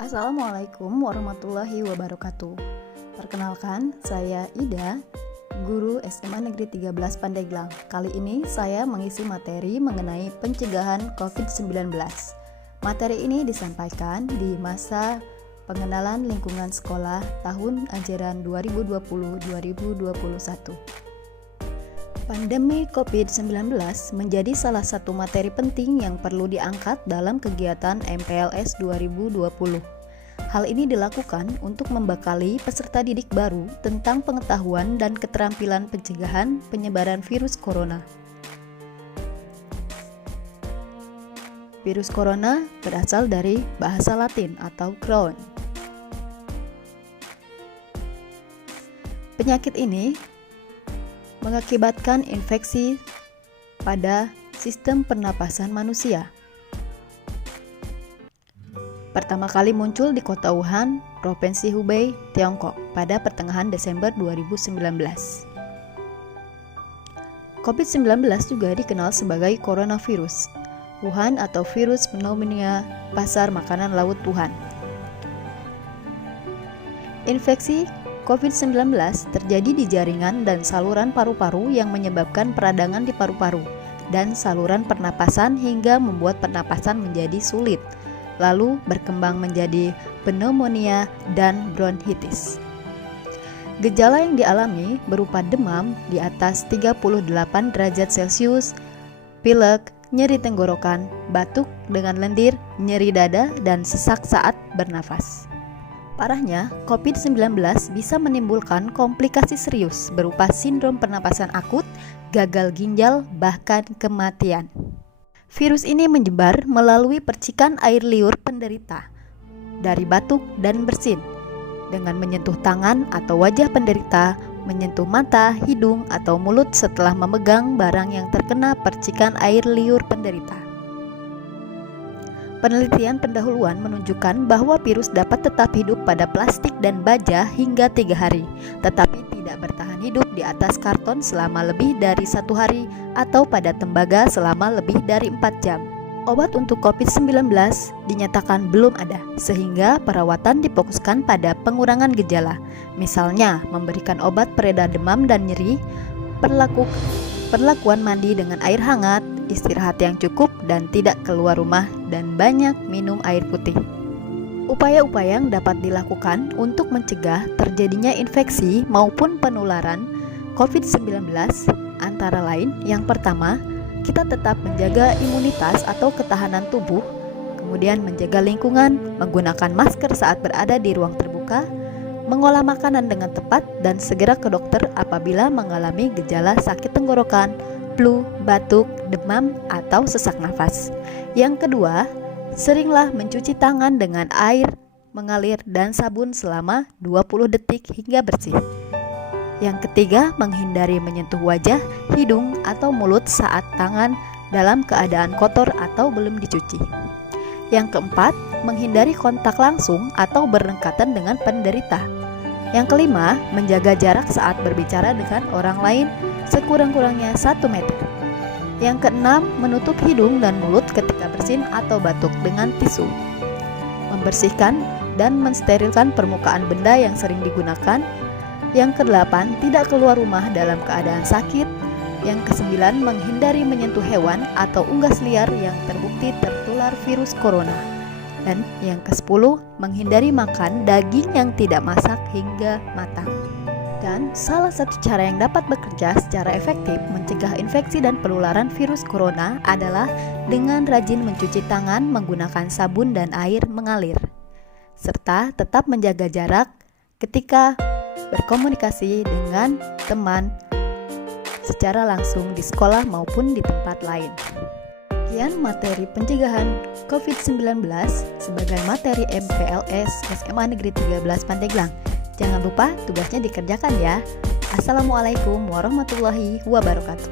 Assalamualaikum warahmatullahi wabarakatuh. Perkenalkan, saya Ida, guru SMA Negeri 13 Pandeglang. Kali ini saya mengisi materi mengenai pencegahan COVID-19. Materi ini disampaikan di masa pengenalan lingkungan sekolah tahun ajaran 2020-2021. Pandemi COVID-19 menjadi salah satu materi penting yang perlu diangkat dalam kegiatan MPLS 2020. Hal ini dilakukan untuk membekali peserta didik baru tentang pengetahuan dan keterampilan pencegahan penyebaran virus corona. Virus corona berasal dari bahasa Latin atau crown. Penyakit ini mengakibatkan infeksi pada sistem pernapasan manusia. Pertama kali muncul di kota Wuhan, Provinsi Hubei, Tiongkok pada pertengahan Desember 2019. COVID-19 juga dikenal sebagai coronavirus Wuhan atau virus pneumonia pasar makanan laut Wuhan. Infeksi COVID-19 terjadi di jaringan dan saluran paru-paru yang menyebabkan peradangan di paru-paru dan saluran pernapasan hingga membuat pernapasan menjadi sulit, lalu berkembang menjadi pneumonia dan bronkitis. Gejala yang dialami berupa demam di atas 38 derajat Celcius, pilek, nyeri tenggorokan, batuk dengan lendir, nyeri dada, dan sesak saat bernafas. Parahnya, COVID-19 bisa menimbulkan komplikasi serius berupa sindrom pernapasan akut, gagal ginjal, bahkan kematian. Virus ini menyebar melalui percikan air liur penderita dari batuk dan bersin dengan menyentuh tangan atau wajah penderita, menyentuh mata, hidung, atau mulut setelah memegang barang yang terkena percikan air liur penderita. Penelitian pendahuluan menunjukkan bahwa virus dapat tetap hidup pada plastik dan baja hingga 3 hari, tetapi tidak bertahan hidup di atas karton selama lebih dari 1 hari atau pada tembaga selama lebih dari 4 jam. Obat untuk COVID-19 dinyatakan belum ada, sehingga perawatan difokuskan pada pengurangan gejala, misalnya memberikan obat pereda demam dan nyeri, perlakuan mandi dengan air hangat, istirahat yang cukup dan tidak keluar rumah, dan banyak minum air putih. Upaya-upaya yang dapat dilakukan untuk mencegah terjadinya infeksi maupun penularan COVID-19 antara lain, yang pertama, kita tetap menjaga imunitas atau ketahanan tubuh, kemudian menjaga lingkungan, menggunakan masker saat berada di ruang terbuka, mengolah makanan dengan tepat, dan segera ke dokter apabila mengalami gejala sakit tenggorokan, flu, batuk, demam, atau sesak nafas. Yang kedua, seringlah mencuci tangan dengan air mengalir dan sabun selama 20 detik hingga bersih. Yang ketiga, menghindari menyentuh wajah, hidung, atau mulut saat tangan dalam keadaan kotor atau belum dicuci. Yang keempat, menghindari kontak langsung atau berdekatan dengan penderita. Yang kelima, menjaga jarak saat berbicara dengan orang lain sekurang-kurangnya 1 meter. Yang keenam, menutup hidung dan mulut ketika bersin atau batuk dengan tisu. Membersihkan dan mensterilkan permukaan benda yang sering digunakan. Yang kedelapan, tidak keluar rumah dalam keadaan sakit. Yang kesembilan, menghindari menyentuh hewan atau unggas liar yang terbukti tertular virus corona. Dan yang ke-10, menghindari makan daging yang tidak masak hingga matang. Dan salah satu cara yang dapat bekerja secara efektif mencegah infeksi dan penularan virus corona adalah dengan rajin mencuci tangan menggunakan sabun dan air mengalir, serta tetap menjaga jarak ketika berkomunikasi dengan teman secara langsung di sekolah maupun di tempat lain. Sekian materi pencegahan COVID-19 sebagai materi MPLS SMA Negeri 13 Pandeglang. Jangan lupa tugasnya dikerjakan ya. Assalamualaikum warahmatullahi wabarakatuh.